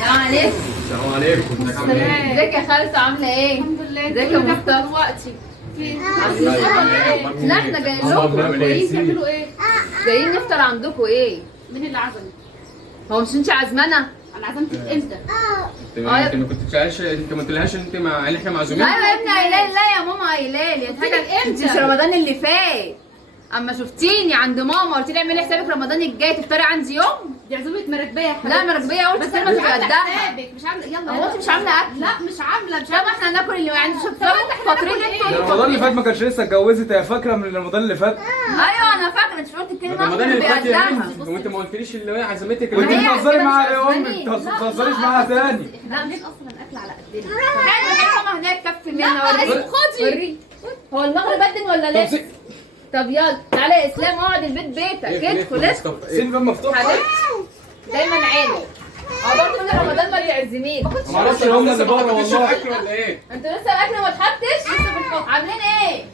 السلام عليكم. السلام عليكم. ازيك عامله ايه؟ ازيك يا خالته عامله ايه؟ الحمد لله. ازيك يا مصطفى؟ دلوقتي لا احنا جايين لكم. جايين تعملوا ايه؟ جايين نفطر عندكم ايه؟ مين اللي عزمك؟ هو مش انت عازمانا؟ انا عزمتك امتى؟ انت ما كنتش انت ما قلتلهاش ان احنا معزومين؟ ايوه يا ابني قايله لي. لا يا ماما قايله لي قلت لك انت امتى؟ مش رمضان اللي فات اما شفتيني عند ماما قلت لي اعملي حسابك رمضان الجاي تفطري عندي يوم. دي عزومه مراكبيه يا حبيبتي. لا مراكبيه قلت بس كلمه انا مش عامله تتغداها. حسابك، مش عامله. يلا هو انت مش عامله اكل؟ لا مش عامله. طب احنا ناكل اللي عندي شوف فاطرين إيه؟ انتوا. رمضان اللي فات ما كانش لسه اتجوزت، يا فاكره من رمضان اللي فات؟ ايوه انا فاكره انت قلت الكلمه رمضان اللي فات يا بيقدها. بنت وانت ما قلتليش اللي هي عزمتك. وانت هي بتهزري كده معاها مش يا امي، عاجباني. ما تهزريش معاها تاني. احنا عاملين اصلا اكل على قدنا. حلو حلو ماما هناك كفي منها وريني. خدي. وريني. هو المغرب بدن ولا لسه؟ طب يلا تعالى يا اسلام اقعد البيت بيتك ادخل ادخل. سين باب مفتوح. حبيبتي دايما عيني. هو برضه كل رمضان ما تعزمين. ما اعرفش هم اللي بره والله. اكل ولا ايه؟ انتوا لسه الاكل ما اتحطش؟ لسه بنحط. عاملين ايه؟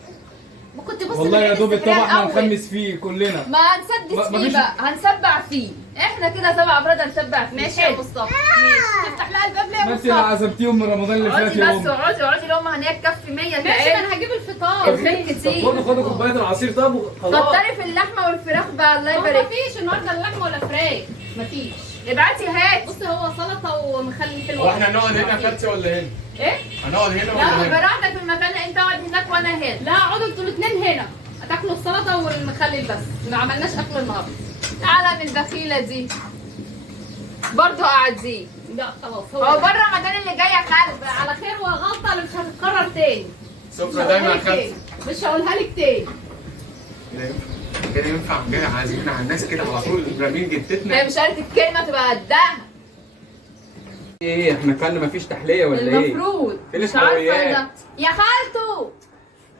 ما كنت بص والله يا دوب الطبق احنا أول. هنخمس فيه كلنا. ما هنسدس فيه مفيش- بقى هنسبع فيه. احنا كده 7 افراد هنسبع فيه. ماشي يا مصطفى. ماشي. تفتح لها الباب ليه يا ما انت اللي مصطفى؟ عزمتيهم من رمضان اللي فات اقعدي يا بس امي. اقعدي لو ما هناك كفي 100 ماشي ما تعالي. انا هجيب الفطار. الخير طب كتير. خدوا كوبايه العصير طب خلاص. كتري في اللحمه والفراخ بقى الله ما يبارك. فيش النهارده لا لحمه ولا فراخ. ما فيش. ابعتي هات. بصي هو سلطه ومخلي حلو. هو احنا هنقعد هنا يا خالتي ولا هنا؟ ايه؟ هنقعد هنا ولا لا هنا؟ براحتك في المكان انت اقعد هناك وانا هنا. لا اقعدوا انتوا الاثنين هنا. هتاكلوا السلطه والمخلل بس. ما عملناش اكل النهارده. تعالى من البخيله دي. برضه قاعدين. لا خلاص هو بره رمضان اللي جاي يا خالد. على خير وغلطه اللي مش هتتكرر تاني. سفرة دايما يا خالتي. مش هقولها لك تاني. كده ينفع جاي عازمين على الناس كده على طول رامين جدتنا؟ هي مش قالت الكلمه تبقى قدها. ايه احنا كلنا مفيش تحليه ولا ايه؟ المفروض. فين مش عارفه الحلويات؟ ده. يا خالته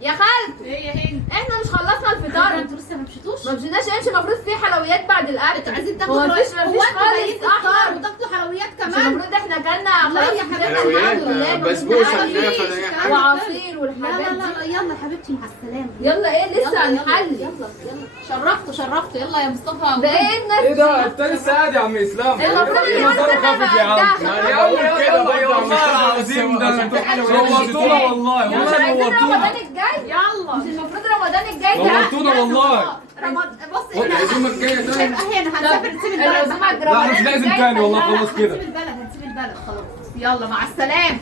يا خالته هي هند. احنا مش خلصنا الفطار. انتوا لسه ما مشيتوش؟ ما مشيناش امشي المفروض في حلويات بعد الاكل. انتوا عايزين هو تاخدوا مفيش هو مفيش انتوا جايين خالص تفطروا احمر. وتاخدوا حلويات مش كمان؟ المفروض احنا كلنا لا خلاص يا كبرنا حلويات، الحمد لله. بسبوسة، مفيش كنافة، مفيش أي كلام حاجة. وعصير لا والحاجات لا دي. لا يلا يا حبيبتي مع السلامه. يلا ايه لسه هنحل. يلا شرفتوا يلا يا مصطفى. ده ايه الناس ايه ده؟ انت لسه قاعد يا عم اسلام. المفروض ان ايه الناس نظام تبقى خفيف يا عم. قدها. يا عم كده برضه والله العظيم ده انتوا نورتونا والله مش والله عايزين رمضان نورتونا. الجاي. يلا. مش المفروض رمضان الجاي ده. نورتونا والله. بص هو العزومه الجايه ده هنبقى هنا هنسافر نسيب البلد. العزومه لا احنا مش لازم تاني والله خلاص كده. هنسيب البلد خلاص. يلا مع السلامه.